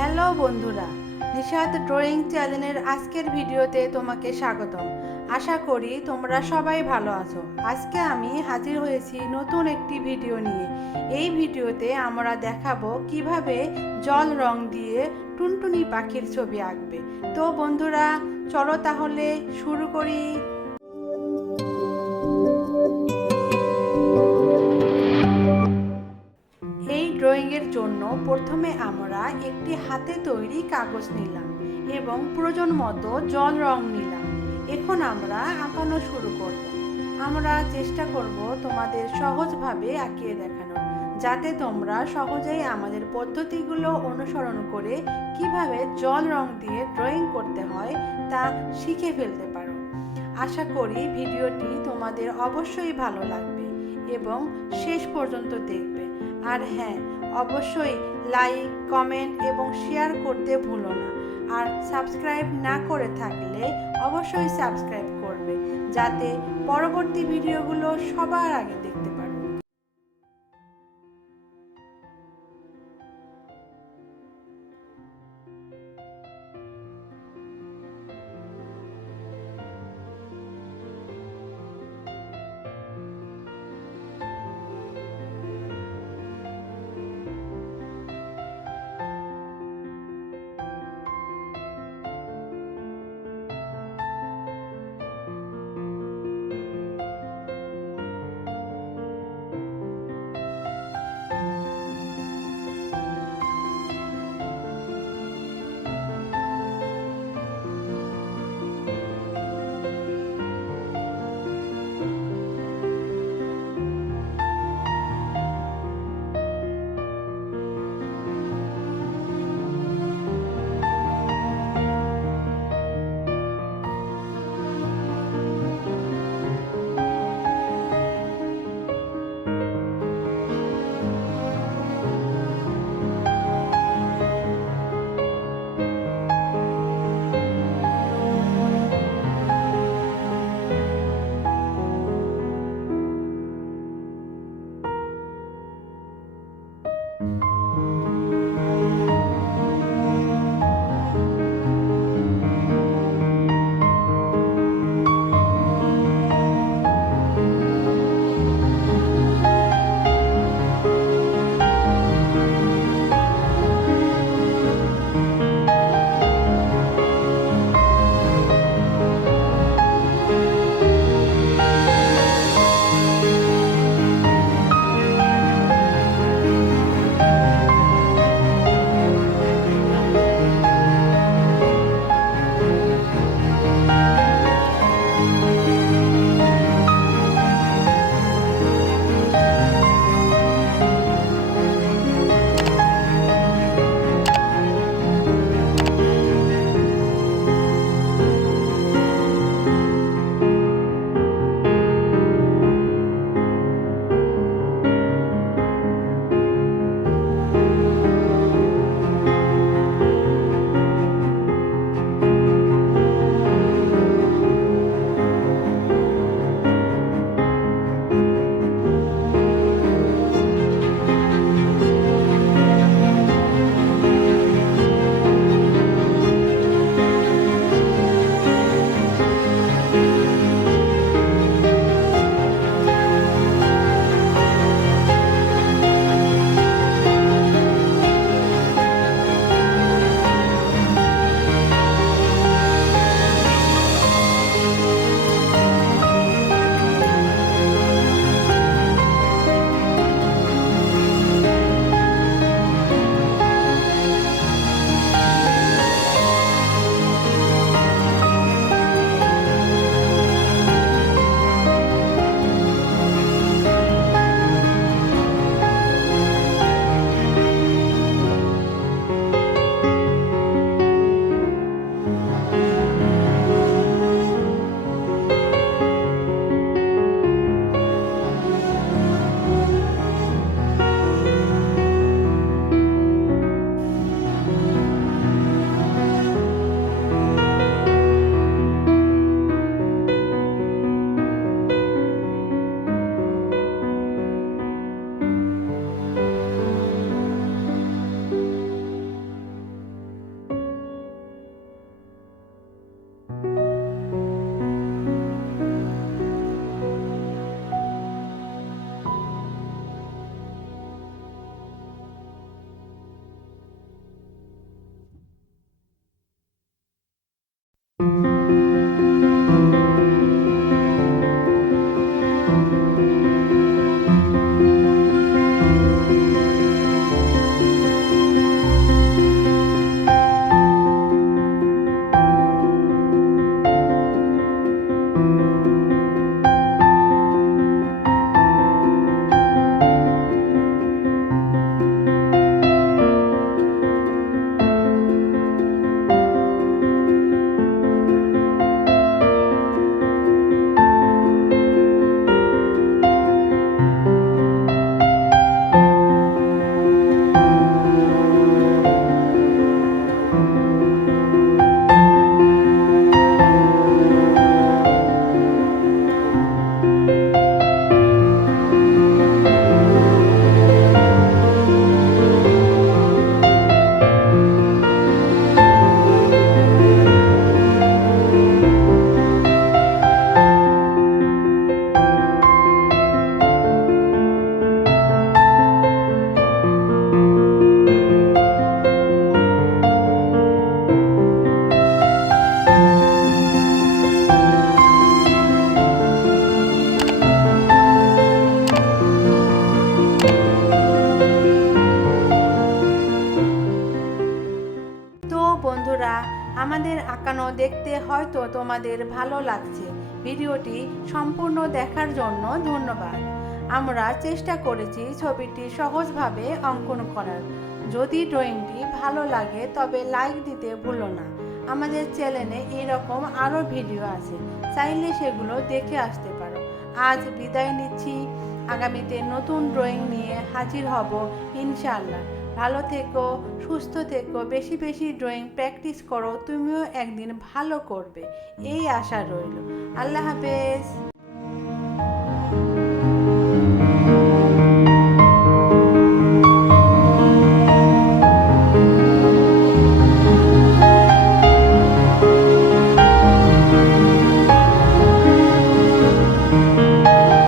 Hello বন্ধুরা, Nishat drawing চ্যানেলের আজকের ভিডিওতে তোমাকে স্বাগতম। আশা করি তোমরা সবাই ভালো আছো। আজকে আমি হাজির হয়েছি নতুন একটি ভিডিও নিয়ে। এই ভিডিওতে আমরা দেখাবো কিভাবে জল রং দিয়ে টুনটুনি পাখির ছবি আঁকবে। তো বন্ধুরা, চলো তাহলে শুরু করি। এই ড্রয়িংয়ের জন্য প্রথমে আমরা একটি হাতে তৈরি কাগজ নিলাম এবং প্রয়োজন মতো জল রং নিলাম। এখন আমরা আঁকানো শুরু করব। আমরা চেষ্টা করব তোমাদের সহজভাবে আঁকিয়ে দেখানোর, যাতে তোমরা সহজেই আমাদের পদ্ধতিগুলো অনুসরণ করে কিভাবে জল রং দিয়ে ড্রয়িং করতে হয় তা শিখে ফেলতে পারো। আশা করি ভিডিওটি তোমাদের অবশ্যই ভালো লাগবে এবং শেষ পর্যন্ত দেখবে। আর হ্যাঁ, অবশ্যই লাইক, কমেন্ট এবং শেয়ার করতে ভুলো না। আর সাবস্ক্রাইব না করে থাকলে অবশ্যই সাবস্ক্রাইব করবে, যাতে পরবর্তী ভিডিওগুলো সবার আগে দেখতে পারো। বন্ধুরা, আমাদের আঁকানো দেখতে হয়তো তোমাদের ভালো লাগছে। ভিডিওটি সম্পূর্ণ দেখার জন্য ধন্যবাদ। আমরা চেষ্টা করেছি ছবিটি সহজভাবে অঙ্কন করার। যদি ড্রয়িংটি ভালো লাগে তবে লাইক দিতে ভুলো না। আমাদের চ্যানেলে এরকম আরও ভিডিও আছে, চাইলে সেগুলো দেখে আসতে পারো। আজ বিদায় নিচ্ছি, আগামীতে নতুন ড্রয়িং নিয়ে হাজির হব ইনশাআল্লাহ। ভালো থেকো, সুস্থ থেকো, বেশি বেশি ড্রয়িং প্র্যাকটিস করো, তুমিও একদিন ভালো করবে এই আশা রইল। আল্লাহ হাফেজ।